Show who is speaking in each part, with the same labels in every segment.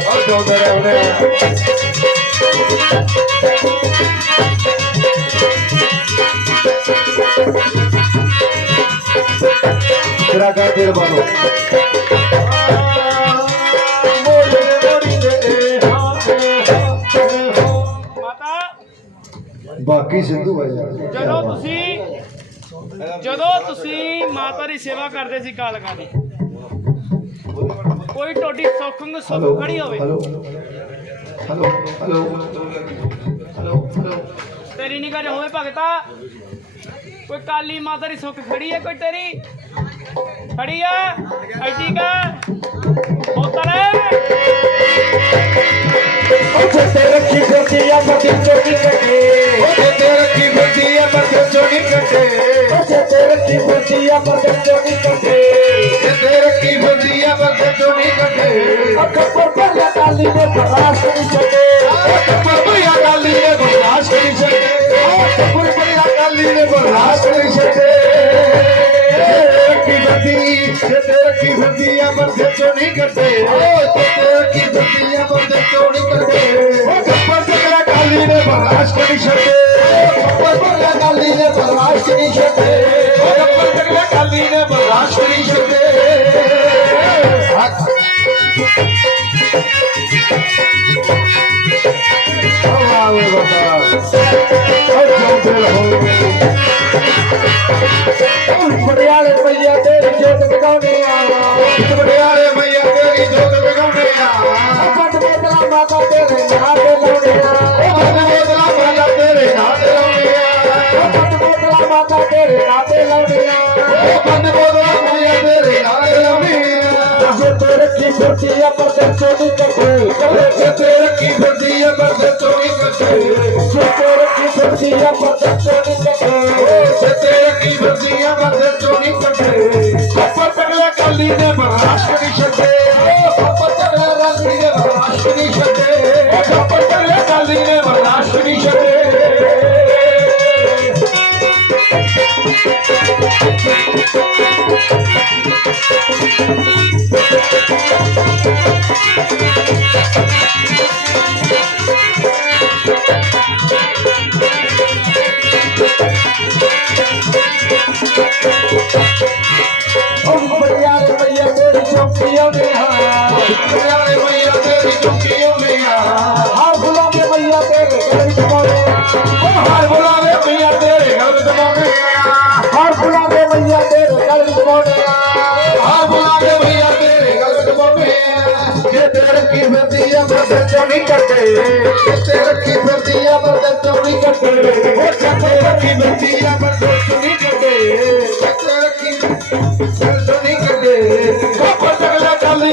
Speaker 1: ਤੇ ਦੂਜੀ ਬੱਕਰਾ
Speaker 2: ਤੇਰਾ ਕਹਿ ਤੇਰੇ ਬਾਲੋ ਬਾਕੀ ਸਿੰਧੂ ਹੈ
Speaker 1: ਜਦੋਂ ਤੁਸੀਂ ਜਦੋਂ ਤੁਸੀਂ ਮਾਤਾ ਦੀ ਸੇਵਾ ਕਰਦੇ ਸੀ ਕਾਲਕਾ ਦੀ ਕੋਈ ਟੋਡੀ ਸੁੱਖੰਗ
Speaker 2: ਹਲੋ
Speaker 1: ਸੁੱਖ ਖੜੀ ਹੋਵੇ।
Speaker 2: Hello hello hello hello hello
Speaker 1: ਤੇਰੀ ਨਿਗਾਹ ਹੋਵੇ ਭਗਤਾ। ਕੋਈ ਕਾਲੀ ਮਾਤਾ ਦੀ ਸੁੱਖ ਖੜੀ ਹੈ ਕੋਈ ਤੇਰੀ? ਖੜੀ ਆ ਐਡੀ ਕਾ ਬੋਤਲ
Speaker 2: ਉੱਥੇ ਤੇ ਰੱਖੀ ਫਿਰਦੀ ਆ ਮੱਦੀ ਚੋਰੀ ਕੱਟੇ। ਉੱਥੇ ਤੇ ਰੱਖੀ ਫਿਰਦੀ ਆ ਮੱਦੀ ਚੋਰੀ ਕੱਟੇ। ਉੱਥੇ ਤੇ ਰੱਖੀ ਫਿਰਦੀ ਆ ਮੱਦੀ ਚੋਰੀ ਕੱਟੇ। लिए बर्दाश्त नहीं सके बढ़िया गाली ने बर्दाश्त नहीं सके बढ़िया गाली ने बर्दाश्त नहीं सके की धरतिया पर से क्यों नहीं करते की धरतिया पर से नहीं करते। बर्दाश्त नहीं सके गाली ने बर्दाश्त नहीं सके गाली ने बर्दाश्त नहीं सके ਬਤਾ ਉਹ ਮਈਆ ਤੇਰੀ ਜੋਤ ਬਗਾਉਣੇ ਆ ਬੜਿਆਲੇ ਮਈਆ ਤੇਰੀ ਜੋਤ ਬਗਾਉਣੇ ਆ ਪੰਜ ਬੋਤਲਾਂ ਮਾਤਾ ਤੇਰੇ ਨਾਂ ਤੇ ਲਾਉਣੇ ਆ ਉਹ ਪੰਜ ਮਾਤਾ ਤੇਰੇ ਨਾਂ ਤੇ ਲਾਉਣੇ ਆ ਉਹ ਪੰਜ ਮਾਤਾ ਤੇਰੇ ਨਾਂ ਤੇ ਲਾਉਣੇ ਆ ਉਹ ਪੰਜ ਤੇ ਰੱਖੀ ਫਿਰਦੀ ਆ ਪਰ ਤੇ ਚੋਰੀ ਕੱਟੇ ਜੇ ਤੇ ਰੱਖੀ ਫਿਰਦੀ ਆ ਪਰ ਤੇ ਚੋਰੀ ਜੇ ਤੇ ਰੱਖੀ ਫਿਰਦੀ ਆ ਪਰ ਤੇ ਚੋਰੀ ਜੇ ਤੇ ਰੱਖੀ ਫਿਰਦੀ ਆ ਪਰ ਤੇ ਚੋਰੀ ਕੱਟੇ ਕੱਪਰ ਤਗਲਾ ਕਾਲੀ ਨੇ ਬਰਦਾਸ਼ਤ ਨਹੀਂ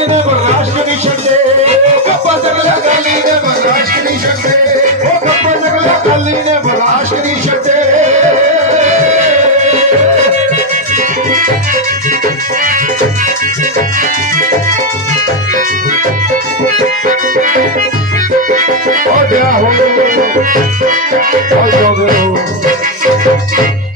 Speaker 2: ने बर्दाश्त नहीं छटे बर्दाश्त नहीं छटे गाली ने बर्दाश्त नहीं Olha a roupa, olha o